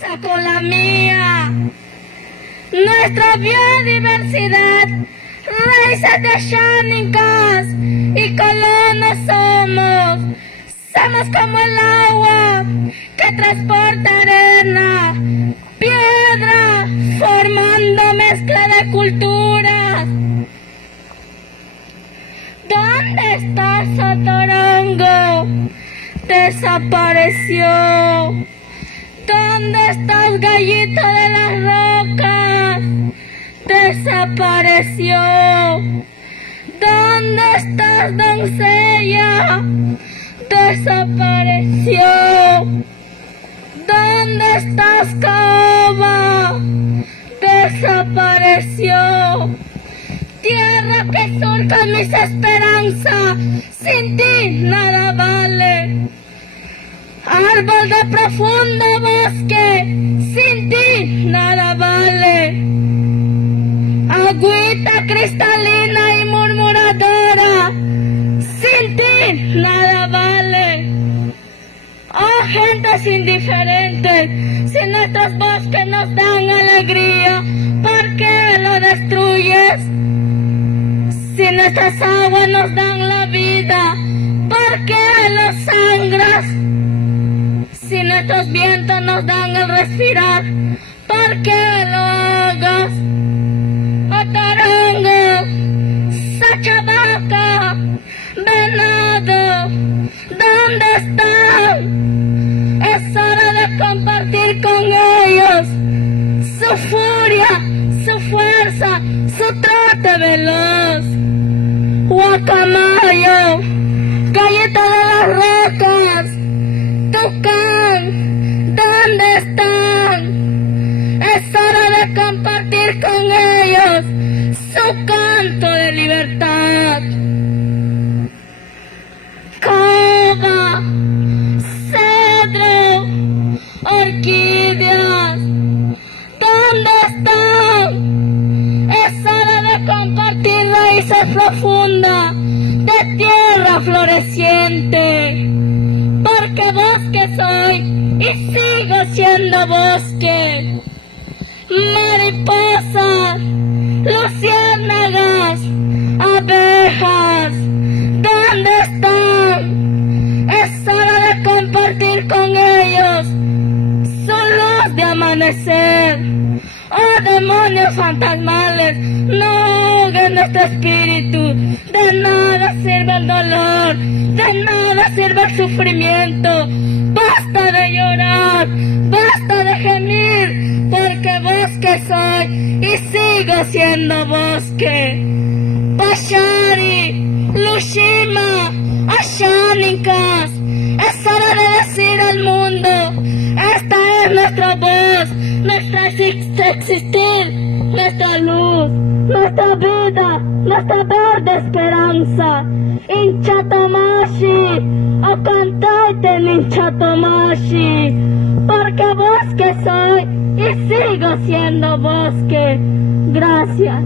causa con la mía. Nuestra biodiversidad, raíces de Asháninkas y colonos somos. Somos como el agua que transporta arena, piedra, formando mezcla de culturas. ¿Dónde está Sotorongo? Desapareció. ¿Dónde estás, gallito de las rocas? Desapareció. ¿Dónde estás, doncella? Desapareció. ¿Dónde estás, caoba? Desapareció. Tierra que surca mis esperanzas, sin ti nada vale. Árbol de profundo bosque, sin ti nada vale. Agüita cristalina y murmuradora, sin ti nada vale. Oh, gentes indiferentes, si nuestros bosques nos dan alegría, ¿por qué lo destruyes? Si nuestras aguas nos dan la vida, ¿por qué los sangras? Si nuestros vientos nos dan el respirar, ¿por qué lo hagas? Otorongo, Sachavaca, venado, ¿dónde están? Es hora de compartir con ellos su furia, su fuerza, su trote veloz. Guacamayo, galleta de las rocas, tucán, ¿dónde están? Es hora de compartir con ellos su canto de libertad. Cova, cedro, orquídeas, ¿dónde están? Es hora de compartir raíces profundas de tierra floreciente. Porque bosque soy y sigo siendo bosque. Mariposas, luciérnagas, abejas, ¿dónde están? Es hora de compartir con ellos su luz de amanecer. Oh, demonios fantasmales, no ahoguen nuestro espíritu. De nada sirve el dolor, de nada sirve el sufrimiento. Basta de llorar, basta de gemir, porque bosque soy y sigo siendo bosque. Pashari, Lushima, Asháninkas, es hora de decir al mundo, esta es nuestra voz, nuestra existir, nuestra luz, nuestra vida, nuestra verde esperanza. Inchatomashi, o cantate en Inchatomashi, porque bosque soy y sigo siendo bosque. Gracias.